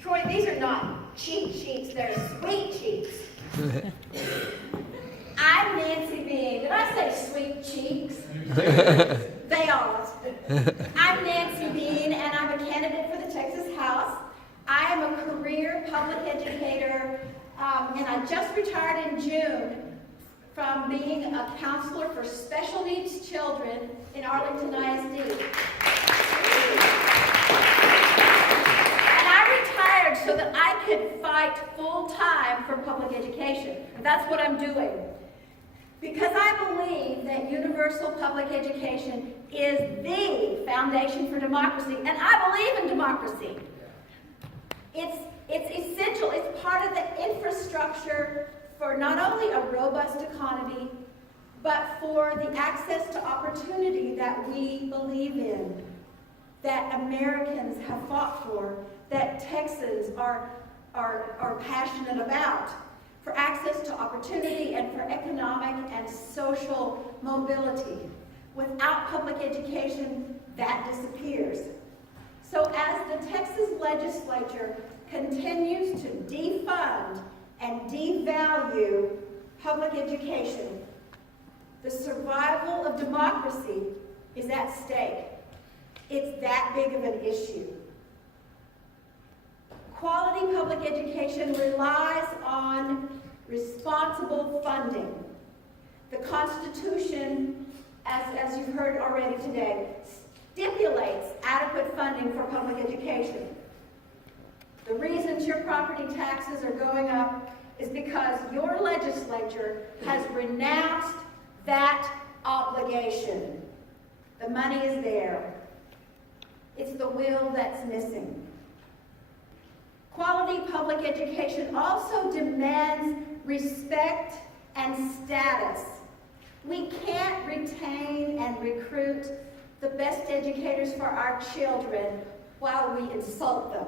Troy, these are not cheat sheets, they're sweet cheeks. I'm Nancy Bean. Did I say sweet cheeks? They are. I'm Nancy Bean, and I'm a candidate for the Texas House. I am a career public educator, and I just retired in June from being a counselor for special needs children in Arlington ISD. So that I could fight full-time for public education. And that's what I'm doing. Because I believe that universal public education is the foundation for democracy. And I believe in democracy. It's essential. It's part of the infrastructure for not only a robust economy, but for the access to opportunity that we believe in, that Americans have fought for, that Texans are passionate about, for access to opportunity and for economic and social mobility. Without public education, that disappears. So as the Texas legislature continues to defund and devalue public education, the survival of democracy is at stake. It's that big of an issue. Quality public education relies on responsible funding. The Constitution, as you've heard already today, stipulates adequate funding for public education. The reasons your property taxes are going up is because your legislature has renounced that obligation. The money is there. It's the will that's missing. Quality public education also demands respect and status. We can't retain and recruit the best educators for our children while we insult them,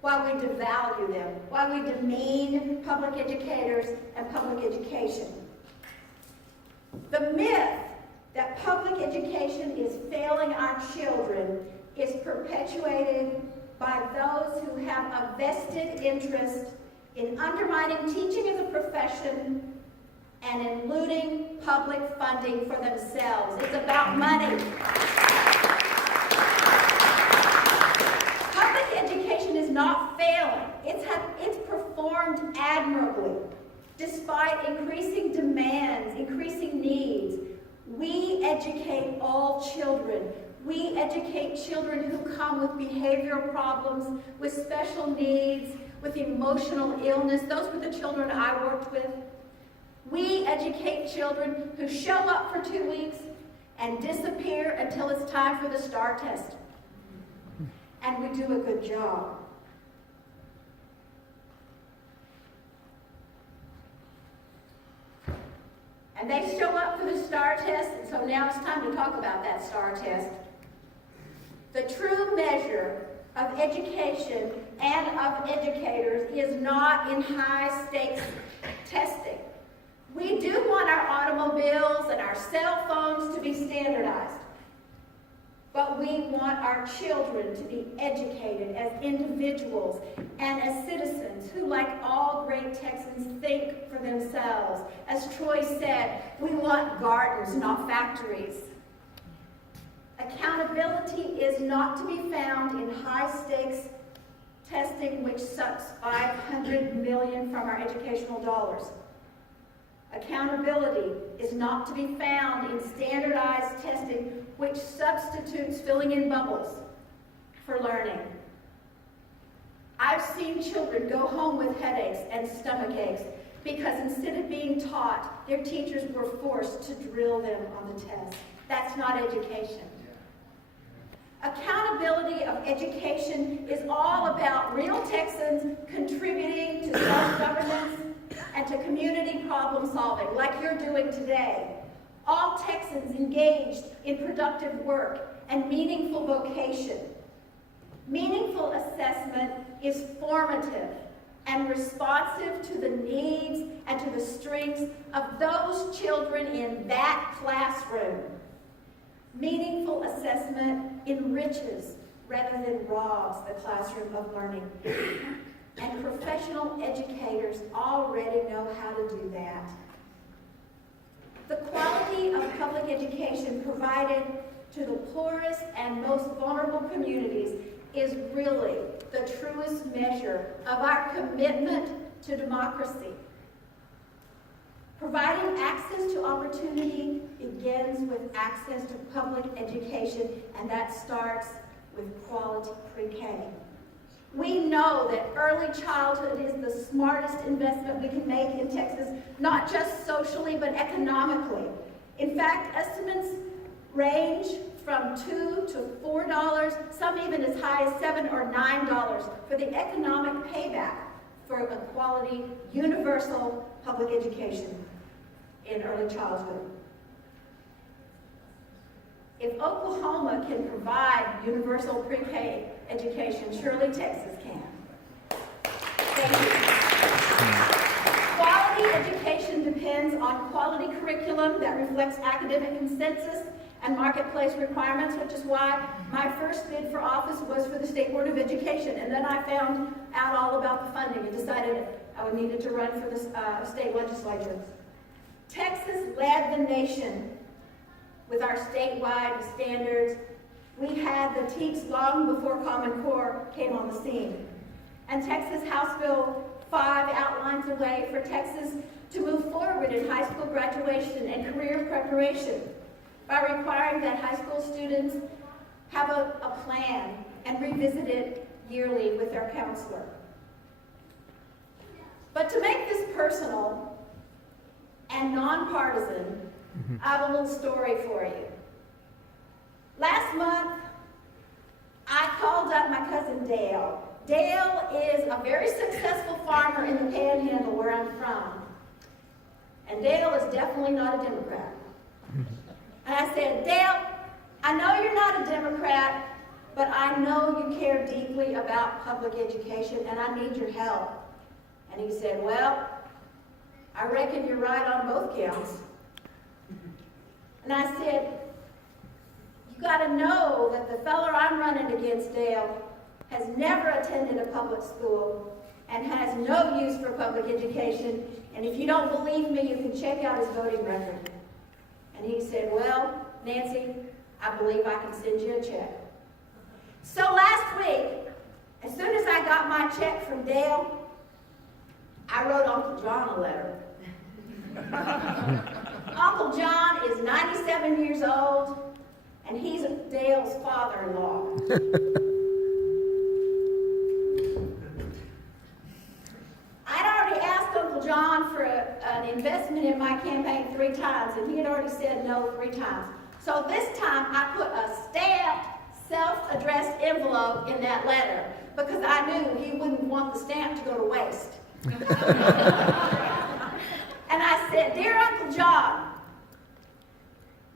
while we devalue them, while we demean public educators and public education. The myth that public education is failing our children is perpetuated by those who have a vested interest in undermining teaching as a profession and in looting public funding for themselves. It's about money. Public education is not failing. It's performed admirably. Despite increasing demands, increasing needs, we educate all children. We educate children who come with behavioral problems, with special needs, with emotional illness. Those were the children I worked with. We educate children who show up for 2 weeks and disappear until it's time for the STAR test. And we do a good job. And they show up for the STAR test, and so now it's time to talk about that STAR test. The true measure of education and of educators is not in high-stakes testing. We do want our automobiles and our cell phones to be standardized, but we want our children to be educated as individuals and as citizens who, like all great Texans, think for themselves. As Troy said, we want gardens, not factories. Accountability is not to be found in high-stakes testing, which sucks $500 million from our educational dollars. Accountability is not to be found in standardized testing, which substitutes filling in bubbles for learning. I've seen children go home with headaches and stomach aches because instead of being taught, their teachers were forced to drill them on the test. That's not education. Accountability of education is all about real Texans contributing to self-governance and to community problem solving, like you're doing today. All Texans engaged in productive work and meaningful vocation. Meaningful assessment is formative and responsive to the needs and to the strengths of those children in that classroom. Meaningful assessment enriches rather than robs the classroom of learning. And professional educators already know how to do that. The quality of public education provided to the poorest and most vulnerable communities is really the truest measure of our commitment to democracy. Providing access to opportunity begins with access to public education, and that starts with quality pre-K. We know that early childhood is the smartest investment we can make in Texas, not just socially, but economically. In fact, estimates range from $2 to $4, some even as high as $7 or $9 for the economic payback for a quality, universal public education in early childhood. If Oklahoma can provide universal pre-K education, surely Texas can. Thank you. Quality education depends on quality curriculum that reflects academic consensus and marketplace requirements, which is why my first bid for office was for the State Board of Education. And then I found out all about the funding and decided I needed to run for the state legislature. Texas led the nation with our statewide standards. We had the TEKS long before Common Core came on the scene. And Texas House Bill 5 outlines a way for Texas to move forward in high school graduation and career preparation by requiring that high school students have a plan and revisit it yearly with their counselor. But to make this personal and nonpartisan, I have a little story for you. Last month, I called up my cousin Dale. Dale is a very successful farmer in the Panhandle where I'm from. And Dale is definitely not a Democrat. And I said, Dale, I know you're not a Democrat, but I know you care deeply about public education and I need your help. And he said, well, I reckon you're right on both counts. And I said, you got to know that the fella I'm running against, Dale, has never attended a public school and has no use for public education. And if you don't believe me, you can check out his voting record. And he said, well, Nancy, I believe I can send you a check. So last week, as soon as I got my check from Dale, I wrote Uncle John a letter. Uncle John is 97 years old, and he's Dale's father-in-law. I'd already asked Uncle John for an investment in my campaign 3 times, and he had already said no 3 times. So this time, I put a stamped, self-addressed envelope in that letter because I knew he wouldn't want the stamp to go to waste. And I said, Dear Uncle John,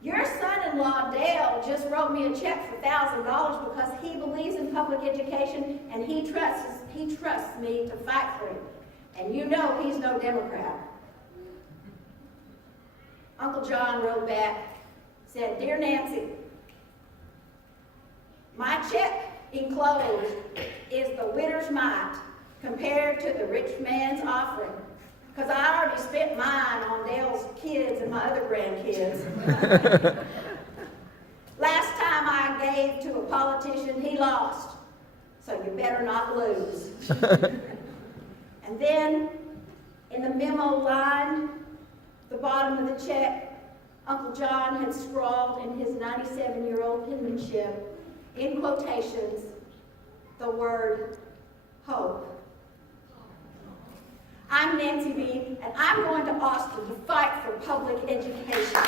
your son-in-law Dale just wrote me a check for $1,000 because he believes in public education and he trusts me to fight for him. And you know he's no Democrat. Uncle John wrote back, said, Dear Nancy, my check enclosed is the widow's mite compared to the rich man's offering. Because I already spent mine on Dale's kids and my other grandkids. Last time I gave to a politician, he lost. So you better not lose. And then, in the memo line, the bottom of the check, Uncle John had scrawled in his 97-year-old penmanship, in quotations, the word hope. I'm Nancy B., and I'm going to Austin to fight for public education.